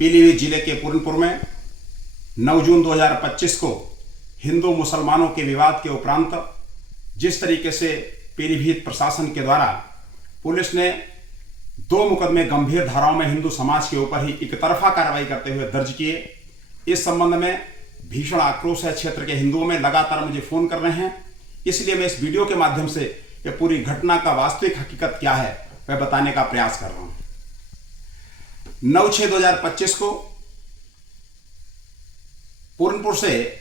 पीलीभीत जिले के पूरनपुर में 9 जून 2025 को हिंदू मुसलमानों के विवाद के उपरांत जिस तरीके से पीलीभीत प्रशासन के द्वारा पुलिस ने 2 मुकदमे गंभीर धाराओं में हिंदू समाज के ऊपर ही एक तरफा कार्रवाई करते हुए दर्ज किए, इस संबंध में भीषण आक्रोश है क्षेत्र के हिंदुओं में। लगातार मुझे फोन कर रहे हैं, इसलिए मैं इस वीडियो के माध्यम से ये पूरी घटना का वास्तविक हकीकत क्या है वह बताने का प्रयास कर रहा हूं। 9/6/2025 को पूरनपुर से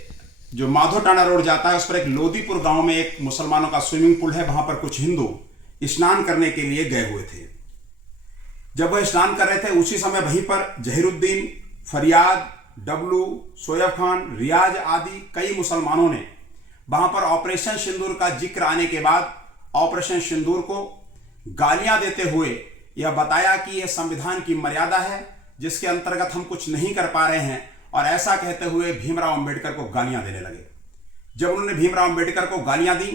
जो माधोटाना रोड जाता है उस पर एक लोदीपुर गांव में एक मुसलमानों का स्विमिंग पूल है। वहां पर कुछ हिंदू स्नान करने के लिए गए हुए थे। जब वह स्नान कर रहे थे उसी समय वहीं पर जहीरुद्दीन, फरियाद, डब्लू, शोएब खान, रियाज आदि कई मुसलमानों ने वहां पर ऑपरेशन सिंदूर का जिक्र आने के बाद ऑपरेशन सिंदूर को गालियां देते हुए यह बताया कि यह संविधान की मर्यादा है जिसके अंतर्गत हम कुछ नहीं कर पा रहे हैं, और ऐसा कहते हुए भीमराव अंबेडकर को गालियां देने लगे। जब उन्होंने भीमराव अंबेडकर को गालियां दी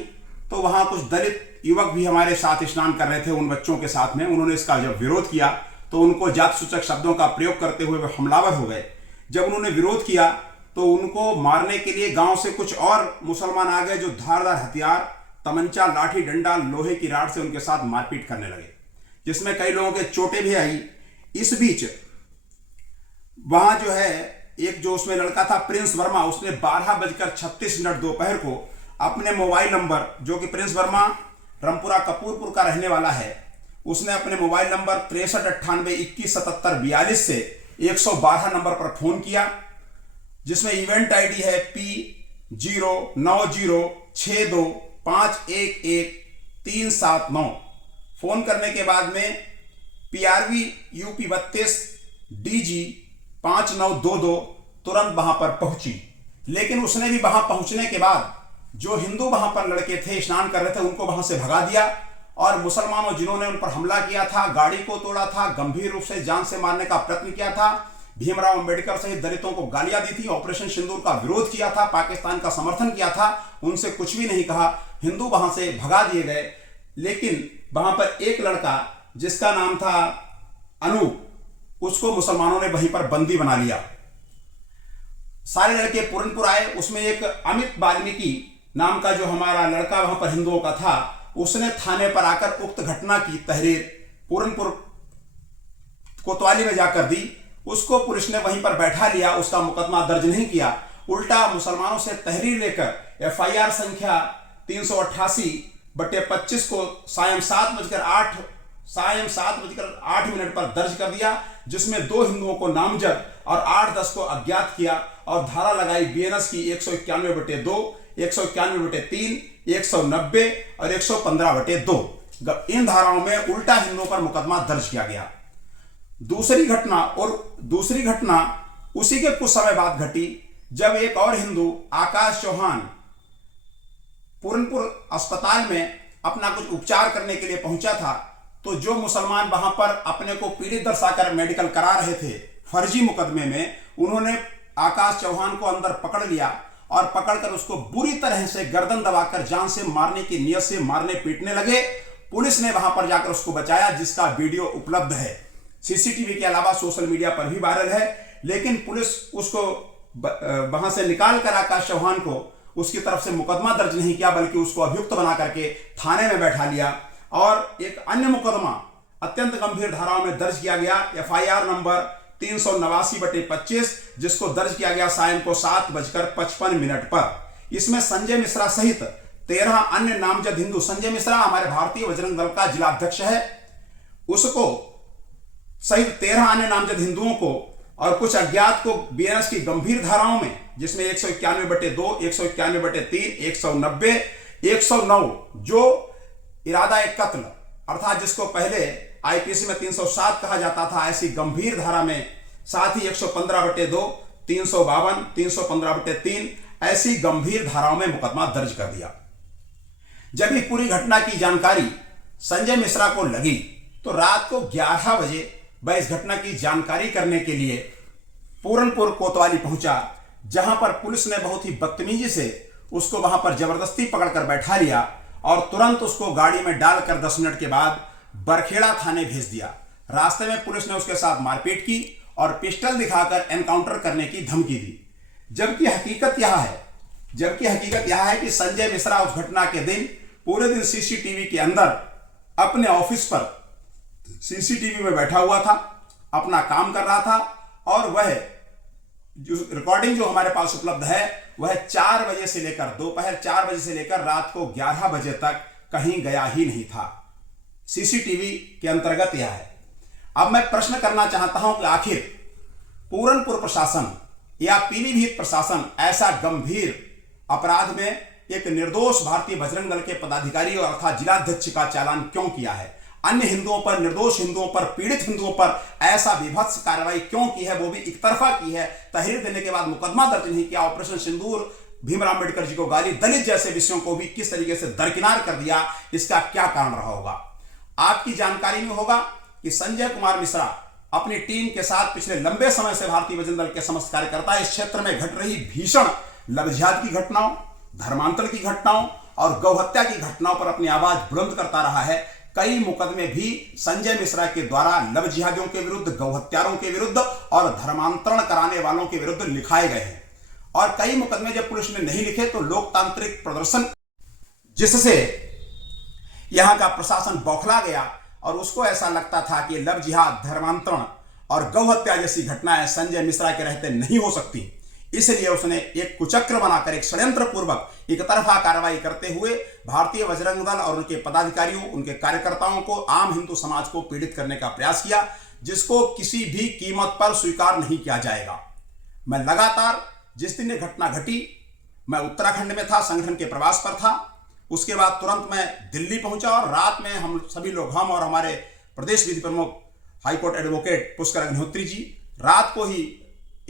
तो वहां कुछ दलित युवक भी हमारे साथ स्नान कर रहे थे, उन बच्चों के साथ में। उन्होंने इसका जब विरोध किया तो उनको जात सूचक शब्दों का प्रयोग करते हुए वे हमलावर हो गए। जब उन्होंने विरोध किया तो उनको मारने के लिए गांव से कुछ और मुसलमान आ गए जो धारदार हथियार, तमंचा, लाठी, डंडा, लोहे की राड से उनके साथ मारपीट करने लगे, जिसमें कई लोगों के चोटें भी आई। इस बीच वहां जो है एक जो उसमें लड़का था प्रिंस वर्मा, उसने 12:36 दोपहर को अपने मोबाइल नंबर, जो कि प्रिंस वर्मा रामपुरा कपूरपुर का रहने वाला है, उसने अपने मोबाइल नंबर 6398217742 से 112 नंबर पर फोन किया, जिसमें इवेंट आईडी है P090625111379। फोन करने के बाद में PRV UP 32 DG 5922 तुरंत वहां पर पहुंची। लेकिन उसने भी वहां पहुंचने के बाद जो हिंदू वहां पर लड़के थे, स्नान कर रहे थे, उनको वहां से भगा दिया, और मुसलमानों जिन्होंने उन पर हमला किया था, गाड़ी को तोड़ा था, गंभीर रूप से जान से मारने का प्रयत्न किया था, भीमराव अंबेडकर सहित दलितों को गालियां दी थी, ऑपरेशन सिंदूर का विरोध किया था, पाकिस्तान का समर्थन किया था, उनसे कुछ भी नहीं कहा, हिंदू वहां से भगा दिए गए। लेकिन वहां पर एक लड़का जिसका नाम था अनूप, उसको मुसलमानों ने वहीं पर बंदी बना लिया। सारे लड़के पूरनपुर आए, उसमें एक अमित वाल्मीकि नाम का जो हमारा लड़का वहां पर हिंदुओं का था, उसने थाने पर आकर उक्त घटना की तहरीर पूरनपुर कोतवाली में जाकर दी। उसको पुलिस ने वहीं पर बैठा लिया, उसका मुकदमा दर्ज नहीं किया, उल्टा मुसलमानों से तहरीर लेकर FIR संख्या 388/25 को सायं 7:08 पर दर्ज कर दिया, जिसमें 2 हिंदुओं को नामजद और 8-10 को अज्ञात किया, और धारा लगाई BNS की 191/2, 191/3, 190 और 115/2। इन धाराओं में उल्टा हिंदुओं पर मुकदमा दर्ज किया गया। दूसरी घटना उसी के कुछ समय बाद घटी, जब एक और हिंदू आकाश चौहान पूरनपुर अस्पताल में अपना कुछ उपचार करने के लिए पहुंचा था, तो जो मुसलमान वहां पर अपने को पीड़ित दर्शाकर मेडिकल करा रहे थे फर्जी मुकदमे में, उन्होंने आकाश चौहान को अंदर पकड़ लिया और पकड़कर उसको बुरी तरह से गर्दन दबाकर जान से मारने की नियत से मारने पीटने लगे। पुलिस ने वहां पर जाकर उसको बचाया, जिसका वीडियो उपलब्ध है, CCTV के अलावा सोशल मीडिया पर भी वायरल है। लेकिन पुलिस उसको वहां से निकाल कर आकाश चौहान को उसकी तरफ से मुकदमा दर्ज नहीं किया, बल्कि उसको अभियुक्त बना करके थाने में बैठा लिया, और एक अन्य मुकदमा अत्यंत गंभीर धाराओं में दर्ज किया गया, FIR नंबर 389/25, जिसको दर्ज किया गया सायं को 7:55 पर। इसमें संजय मिश्रा सहित 13 अन्य नामजद हिंदू, संजय मिश्रा हमारे भारतीय बजरंग दल का जिला अध्यक्ष है, उसको सहित 13 अन्य नामजद हिंदुओं को और कुछ अज्ञात को BNS की गंभीर धाराओं में, जिसमें 191/2, 191/3, 190, 109 जो इरादा एक कत्ल अर्थात जिसको पहले IPC में 307 कहा जाता था, ऐसी गंभीर धारा में, साथ ही 115/2, 352, 315/3 ऐसी गंभीर धाराओं में मुकदमा दर्ज कर दिया। जब इस पूरी घटना की जानकारी संजय मिश्रा को लगी तो रात को 11 बजे वह इस घटना की जानकारी करने के लिए पूरनपुर कोतवाली पहुंचा, जहां पर पुलिस ने बहुत ही बदतमीजी से उसको वहां पर जबरदस्ती पकड़कर बैठा लिया और तुरंत उसको गाड़ी में डालकर 10 मिनट के बाद बरखेड़ा थाने भेज दिया। रास्ते में पुलिस ने उसके साथ मारपीट की और पिस्टल दिखाकर एनकाउंटर करने की धमकी दी। जबकि हकीकत यह है कि संजय मिश्रा उस घटना के दिन पूरे दिन सीसीटीवी के अंदर अपने ऑफिस पर सीसीटीवी में बैठा हुआ था, अपना काम कर रहा था, और वह जो रिकॉर्डिंग जो हमारे पास उपलब्ध है वह 4 बजे से लेकर दोपहर 4 बजे से लेकर रात को 11 बजे तक कहीं गया ही नहीं था। सीसीटीवी के अंतर्गत यह है। अब मैं प्रश्न करना चाहता हूं कि आखिर पूरनपुर प्रशासन या पीलीभीत प्रशासन ऐसा गंभीर अपराध में एक निर्दोष भारतीय बजरंग दल के पदाधिकारी और अर्थात जिलाध्यक्ष का चालान क्यों किया है? अन्य हिंदुओं पर, निर्दोष हिंदुओं पर, पीड़ित हिंदुओं पर ऐसा विभत्स कार्रवाई क्यों की है, वो भी एक तरफा की है? तहरीर देने के बाद मुकदमा दर्ज नहीं किया, ऑपरेशन सिंदूर, भीमराव अंबेडकर जी को गाली, दलित जैसे विषयों को भी किस तरीके से दरकिनार कर दिया, इसका क्या कारण रहा होगा? आपकी जानकारी में होगा कि संजय कुमार मिश्रा अपनी टीम के साथ पिछले लंबे समय से भारतीय बजरंग दल के समस्त कार्यकर्ता इस क्षेत्र में घट रही भीषण लव जिहाद की घटनाओं, धर्मांतरण की घटनाओं और गौहत्या की घटनाओं पर अपनी आवाज बुलंद करता रहा है। कई मुकदमे भी संजय मिश्रा के द्वारा लव जिहादियों के विरुद्ध, गौहत्यारों के विरुद्ध और धर्मांतरण कराने वालों के विरुद्ध लिखाए गए हैं। और कई मुकदमे जब पुलिस ने नहीं लिखे तो लोकतांत्रिक प्रदर्शन, जिससे यहां का प्रशासन बौखला गया और उसको ऐसा लगता था कि लव जिहाद, धर्मांतरण और गौहत्या जैसी घटनाएं संजय मिश्रा के रहते नहीं हो सकती। इसलिए उसने एक कुचक्र बनाकर, एक षड्यंत्र पूर्वक एक तरफा कार्रवाई करते हुए भारतीय बजरंग दल और उनके पदाधिकारियों, उनके कार्यकर्ताओं को, आम हिंदू समाज को पीड़ित करने का प्रयास किया, जिसको किसी भी कीमत पर स्वीकार नहीं किया जाएगा। मैं लगातार, जिस दिन ये घटना घटी, मैं उत्तराखंड में था, संगठन के प्रवास पर था। उसके बाद तुरंत मैं दिल्ली पहुंचा और रात में हम सभी लोग, हम और हमारे प्रदेश विधि प्रमुख हाईकोर्ट एडवोकेट पुष्कर अग्निहोत्री जी, रात को ही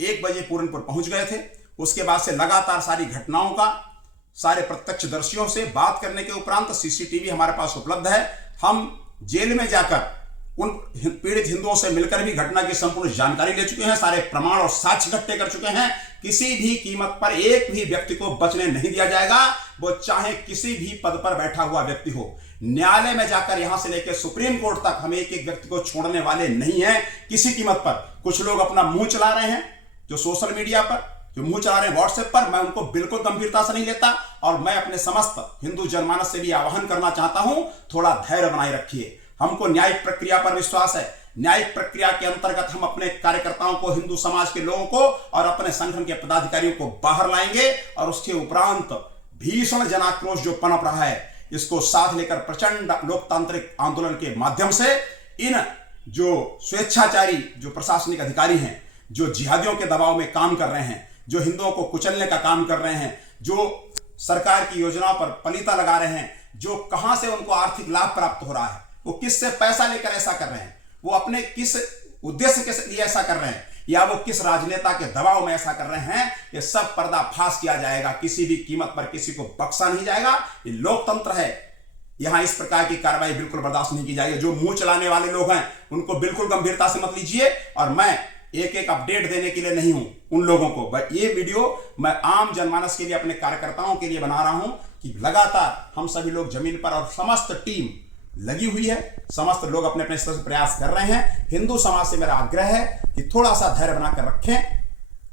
1 बजे पूरनपुर पहुंच गए थे। उसके बाद से लगातार सारी घटनाओं का, सारे प्रत्यक्षदर्शियों से बात करने के उपरांत सीसीटीवी हमारे पास उपलब्ध है। हम जेल में जाकर उन पीड़ित हिंदुओं से मिलकर भी घटना की संपूर्ण जानकारी ले चुके हैं, सारे प्रमाण और साक्ष्य इकट्ठे कर चुके हैं। किसी भी कीमत पर एक भी व्यक्ति को बचने नहीं दिया जाएगा, वो चाहे किसी भी पद पर बैठा हुआ व्यक्ति हो। न्यायालय में जाकर यहां से लेकर सुप्रीम कोर्ट तक हम एक एक व्यक्ति को छोड़ने वाले नहीं हैं किसी कीमत पर। कुछ लोग अपना मुंह चला रहे हैं, जो सोशल मीडिया पर जो मुंह चला रहे हैं व्हाट्सएप पर, मैं उनको बिल्कुल गंभीरता से नहीं लेता। और मैं अपने समस्त हिंदू जनमानस से भी आह्वान करना चाहता हूं, थोड़ा धैर्य बनाए रखिए। हमको न्यायिक प्रक्रिया पर विश्वास है। न्यायिक प्रक्रिया के अंतर्गत हम अपने कार्यकर्ताओं को, हिंदू समाज के लोगों को और अपने संगठन के पदाधिकारियों को बाहर लाएंगे और उसके उपरांत भीषण जनाक्रोश जो पनप रहा है, इसको साथ लेकर प्रचंड लोकतांत्रिक आंदोलन के माध्यम से इन जो स्वेच्छाचारी जो प्रशासनिक अधिकारी हैं, जो जिहादियों के दबाव में काम कर रहे हैं, जो हिंदुओं को कुचलने का काम कर रहे हैं, जो सरकार की योजनाओं पर पलीता लगा रहे हैं, जो कहां से उनको आर्थिक लाभ प्राप्त हो रहा है, वो किससे पैसा लेकर ऐसा कर रहे हैं, वो अपने किस उद्देश्य के लिए ऐसा कर रहे हैं, या वो किस राजनेता के दबाव में ऐसा कर रहे हैं, ये सब पर्दाफाश किया जाएगा। किसी भी कीमत पर किसी को बख्शा नहीं जाएगा। ये लोकतंत्र है, यहां इस प्रकार की कार्रवाई बिल्कुल बर्दाश्त नहीं की जाएगी। जो मुंह चलाने वाले लोग हैं उनको बिल्कुल गंभीरता से मत लीजिए। और मैं एक एक अपडेट देने के लिए नहीं हूं उन लोगों को। ये वीडियो मैं आम जनमानस के लिए, अपने कार्यकर्ताओं के लिए बना रहा हूं कि लगातार हम सभी लोग जमीन पर और समस्त टीम लगी हुई है, समस्त लोग अपने अपने स्तर से प्रयास कर रहे हैं। हिंदू समाज से मेरा आग्रह है कि थोड़ा सा धैर्य बनाकर रखें,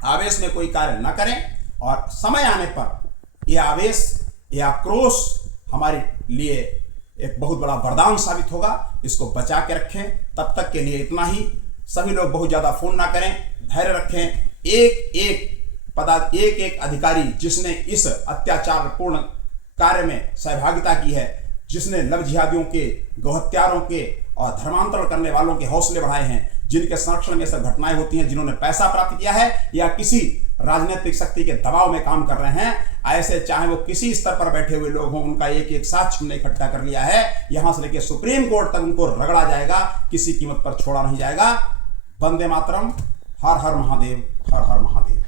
आवेश में कोई कार्य न करें, और समय आने पर यह आवेश, यह आक्रोश हमारे लिए एक बहुत बड़ा वरदान साबित होगा। इसको बचा के रखें। तब तक के लिए इतना ही। सभी लोग बहुत ज्यादा फोन ना करें, धैर्य रखें। एक एक अधिकारी जिसने इस अत्याचारपूर्ण कार्य में सहभागिता की है, जिसने लव जिहादियों के, गौहत्यारों के और धर्मांतरण करने वालों के हौसले बढ़ाए हैं, जिनके संरक्षण में सब घटनाएं होती हैं, जिन्होंने पैसा प्राप्त किया है या किसी राजनीतिक शक्ति के दबाव में काम कर रहे हैं, ऐसे चाहे वो किसी स्तर पर बैठे हुए लोग हों, उनका एक एक साक्ष्य हमने इकट्ठा कर लिया है। यहां से लेकर सुप्रीम कोर्ट तक उनको रगड़ा जाएगा, किसी कीमत पर छोड़ा नहीं जाएगा। वंदे मातरम। हर हर महादेव, हर हर महादेव।